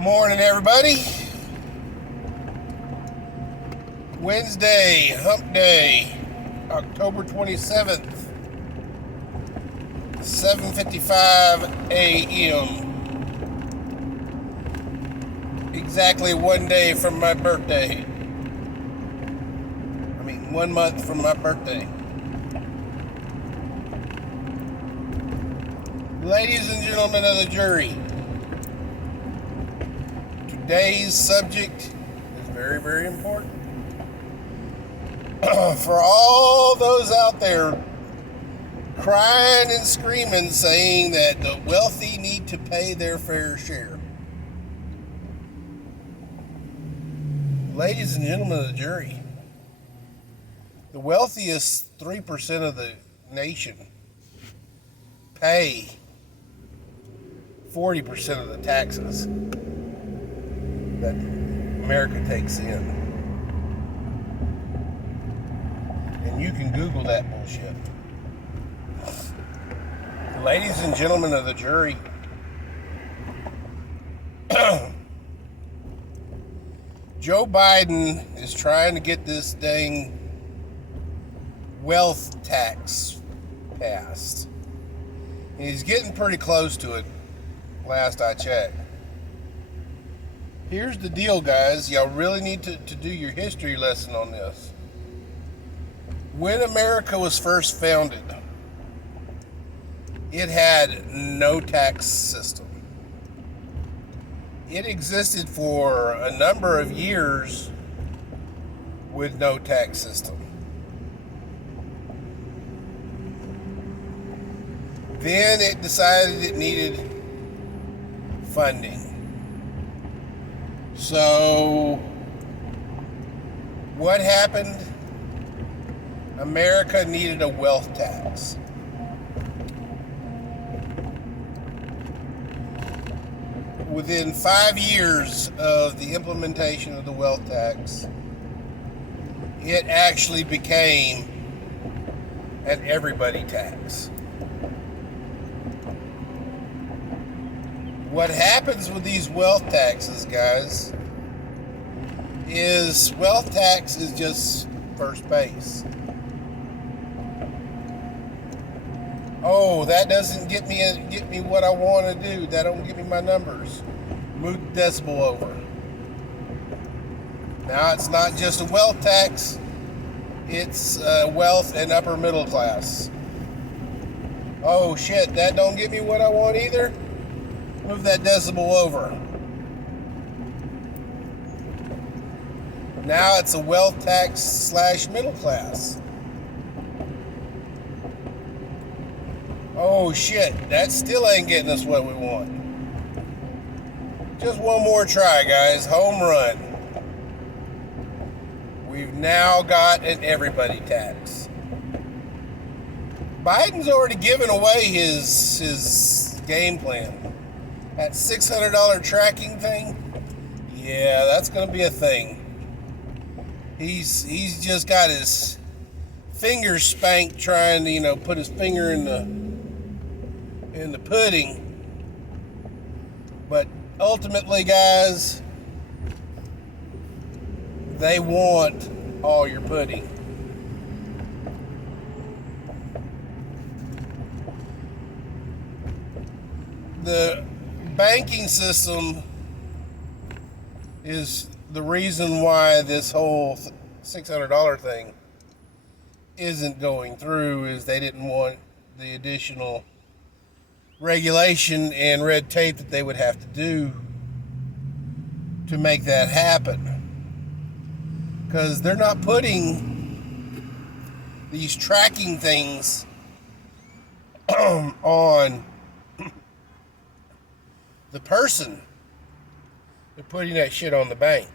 Morning, everybody. Wednesday, hump day, October 27th, 7:55 a.m. Exactly one day from my birthday. 1 month from my birthday. Ladies and gentlemen of the jury, today's subject is very, very important. For all those out there crying and screaming saying that the wealthy need to pay their fair share. Ladies and gentlemen of the jury, the wealthiest 3% of the nation pay 40% of the taxes that America takes in. And you can Google that bullshit. Ladies and gentlemen of the jury, Joe Biden is trying to get this dang wealth tax passed. He's getting pretty close to it, last I checked. Here's the deal, guys. Y'all really need to do your history lesson on this. When America was first founded, it had no tax system. It existed for a number of years with no tax system. Then it decided it needed funding. So, what happened? America needed a wealth tax. Within 5 years of the implementation of the wealth tax, it actually became an everybody tax. What happens with these wealth taxes, guys, is wealth tax is just first base. Oh, that doesn't get me what I want to do. That don't get me my numbers. Move the decibel over. Now it's not just a wealth tax. It's wealth and upper middle class. Oh shit, that don't get me what I want either. Move that decibel over. Now it's a wealth tax / middle class. Oh shit, that still ain't getting us what we want. Just one more try, guys. Home run. We've now got an everybody tax. Biden's already given away his game plan. That $600 tracking thing, yeah, that's going to be a thing. He's just got his fingers spanked trying to, put his finger in the pudding. But ultimately, guys, they want all your pudding. The banking system is the reason why this whole $600 thing isn't going through, is they didn't want the additional regulation and red tape that they would have to do to make that happen. Because they're not putting these tracking things on the person. They're putting that shit on the bank.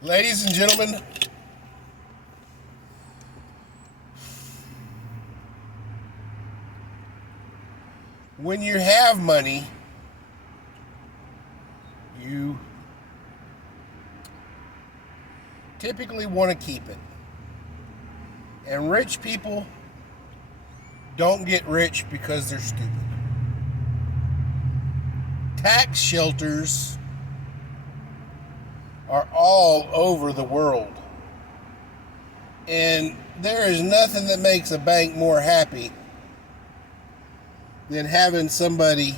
Ladies and gentlemen, when you have money, you typically want to keep it. And rich people don't get rich because they're stupid. Tax shelters are all over the world. And there is nothing that makes a bank more happy than having somebody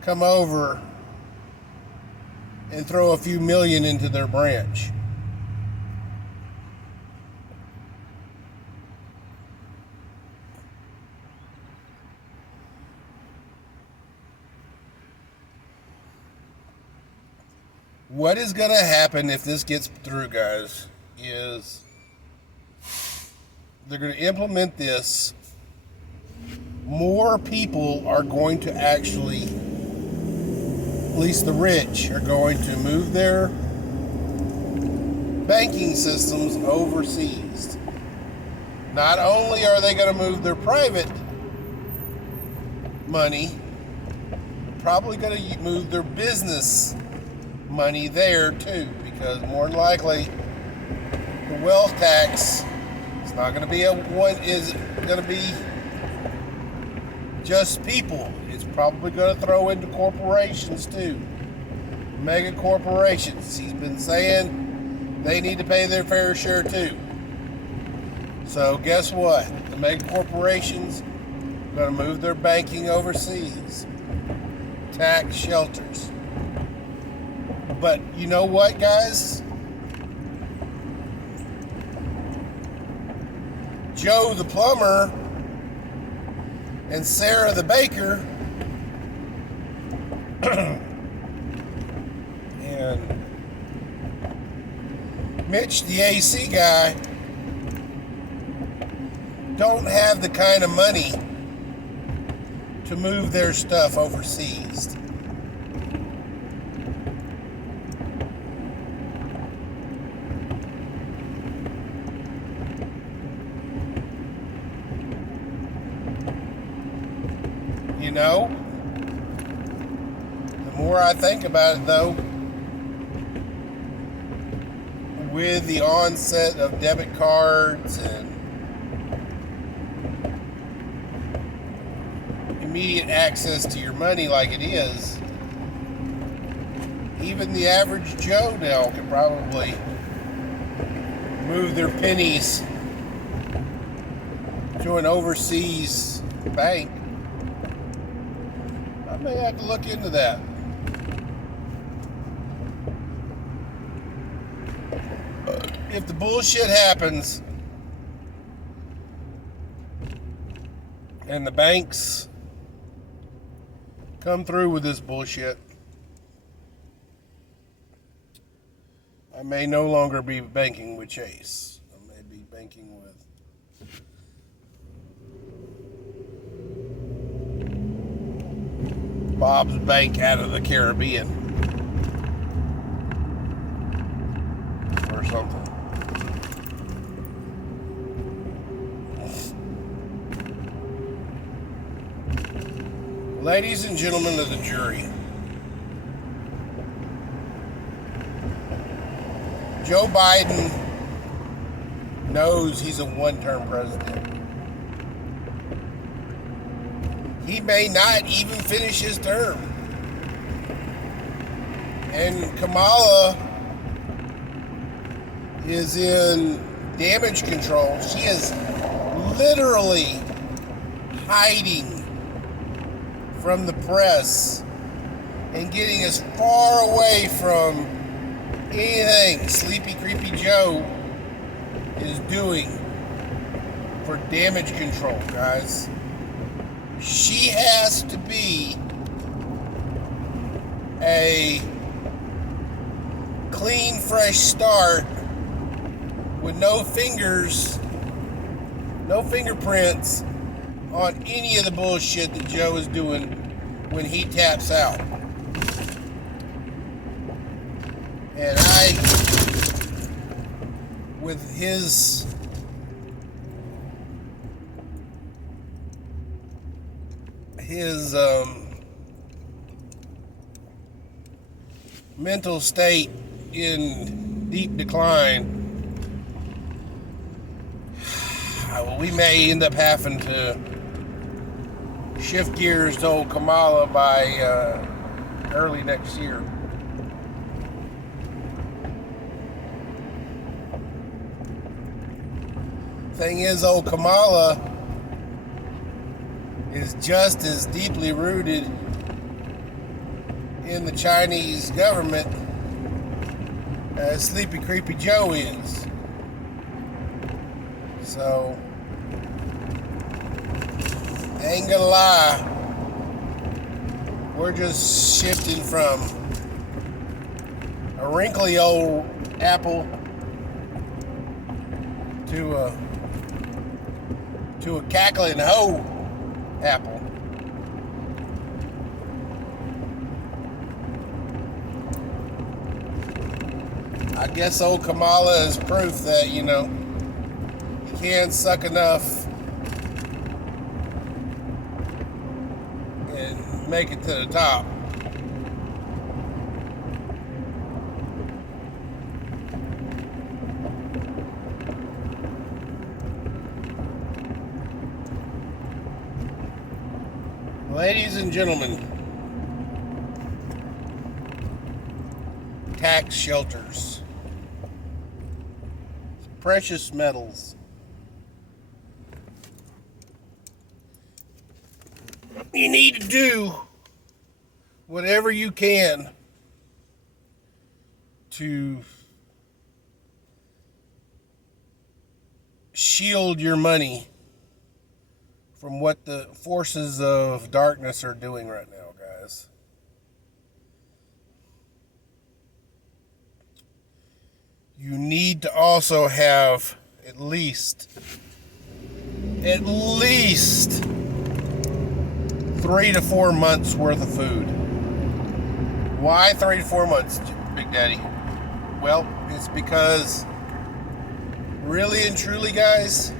come over and throw a few million into their branch. What is going to happen if this gets through, guys, is they're going to implement this. More people are going to actually, at least the rich, are going to move their banking systems overseas. Not only are they going to move their private money, they're probably going to move their business money there too, because more than likely the wealth tax is not going to be going to be just people. It's probably going to throw into corporations too. Mega corporations. He's been saying they need to pay their fair share too. So guess what? The mega corporations are going to move their banking overseas. Tax shelters. But you know what, guys? Joe the plumber and Sarah the baker and Mitch the AC guy don't have the kind of money to move their stuff overseas. You know, the more I think about it though, with the onset of debit cards and immediate access to your money like it is, even the average Joe now can probably move their pennies to an overseas bank. I may have to look into that. If the bullshit happens and the banks come through with this bullshit, I may no longer be banking with Chase. I may be banking with Bob's Bank out of the Caribbean or something. Ladies and gentlemen of the jury, Joe Biden knows he's a one-term president. He may not even finish his term. And Kamala is in damage control. She is literally hiding from the press and getting as far away from anything Sleepy Creepy Joe is doing for damage control, guys. She has to be a clean, fresh start with no fingers, no fingerprints on any of the bullshit that Joe is doing when he taps out. And with his mental state in deep decline, we may end up having to shift gears to old Kamala by early next year. Thing is, old Kamala is just as deeply rooted in the Chinese government as Sleepy Creepy Joe is. So, I ain't gonna lie, we're just shifting from a wrinkly old apple to a cackling hoe apple. I guess old Kamala is proof that, you can suck enough and make it to the top. Ladies and gentlemen, tax shelters, precious metals. You need to do whatever you can to shield your money from what the forces of darkness are doing right now, guys. You need to also have at least 3 to 4 months worth of food. Why 3 to 4 months, Big Daddy? Well, it's because really and truly, guys,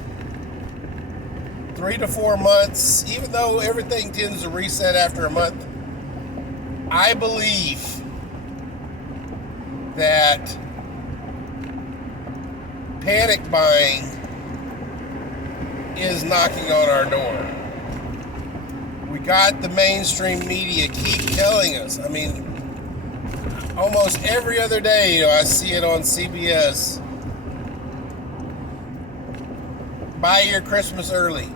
3 to 4 months, even though everything tends to reset after a month, I believe that panic buying is knocking on our door. We got the mainstream media keep telling us. I mean, almost every other day, I see it on CBS. Buy your Christmas early.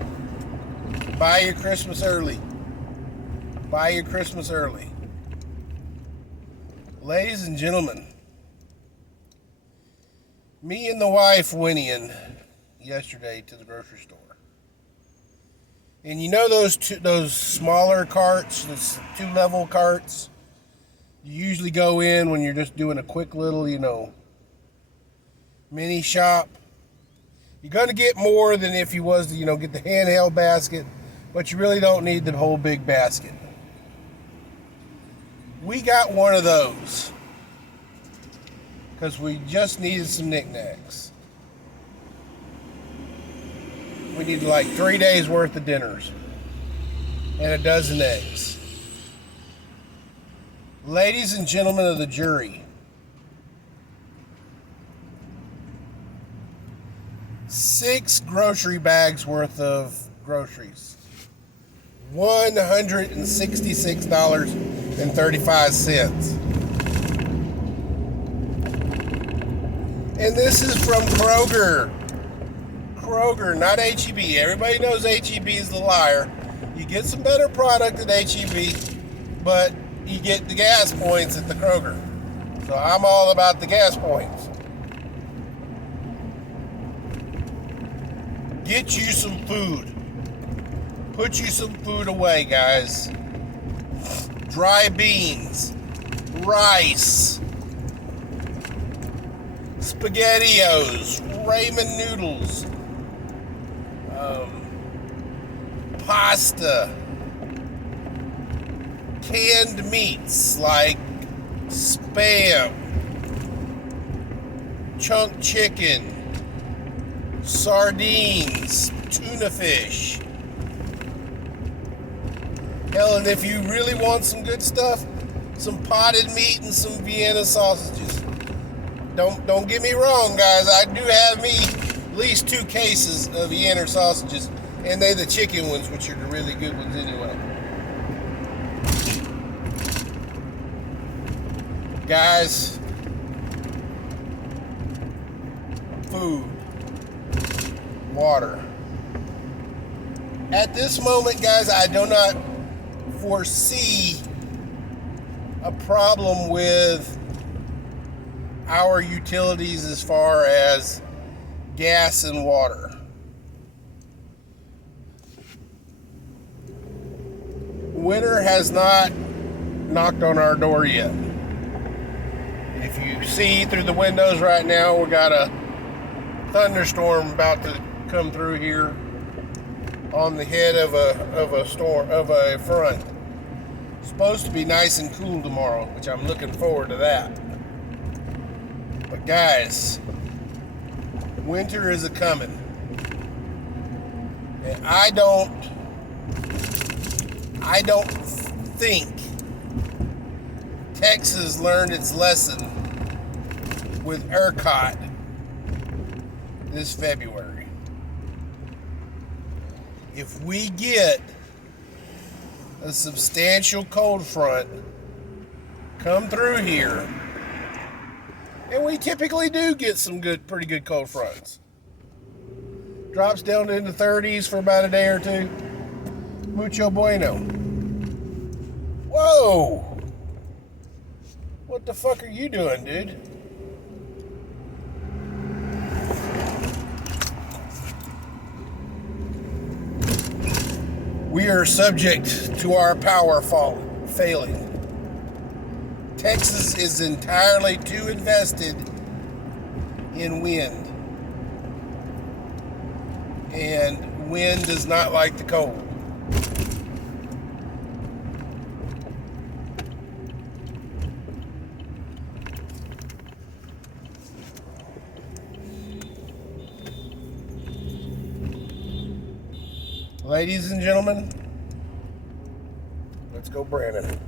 Buy your Christmas early. Buy your Christmas early. Ladies and gentlemen, me and the wife went in yesterday to the grocery store. And you know those smaller carts, those 2-level carts? You usually go in when you're just doing a quick little, mini shop. You're going to get more than if you was to, get the handheld basket, but you really don't need the whole big basket. We got one of those because we just needed some knickknacks. We needed like 3 days worth of dinners and a dozen eggs. Ladies and gentlemen of the jury, 6 grocery bags worth of groceries, $166.35. And this is from Kroger. Kroger, not H-E-B. Everybody knows H-E-B is the liar. You get some better product at H-E-B, but you get the gas points at the Kroger. So I'm all about the gas points. Get you some food. Put you some food away, guys. Dry beans, rice, SpaghettiOs, ramen noodles, pasta, canned meats like Spam, chunk chicken, sardines, tuna fish. Hell, and if you really want some good stuff, some potted meat and some Vienna sausages. Don't get me wrong, guys. I do have me at least 2 cases of Vienna sausages, and they the chicken ones, which are the really good ones anyway. Guys, food, water. At this moment, guys, I do not foresee a problem with our utilities as far as gas and water. Winter has not knocked on our door yet. If you see through the windows right now, we got a thunderstorm about to come through here on the head of a front. It's supposed to be nice and cool tomorrow, which I'm looking forward to that. But guys, winter is a coming, and I don't think Texas learned its lesson with ERCOT this February. If we get a substantial cold front come through here, and we typically do get some pretty good cold fronts, drops down into the 30s for about a day or two, mucho bueno. Whoa! What the fuck are you doing, dude? We are subject to our power failing. Texas is entirely too invested in wind. And wind does not like the cold. Ladies and gentlemen, let's go Brandon.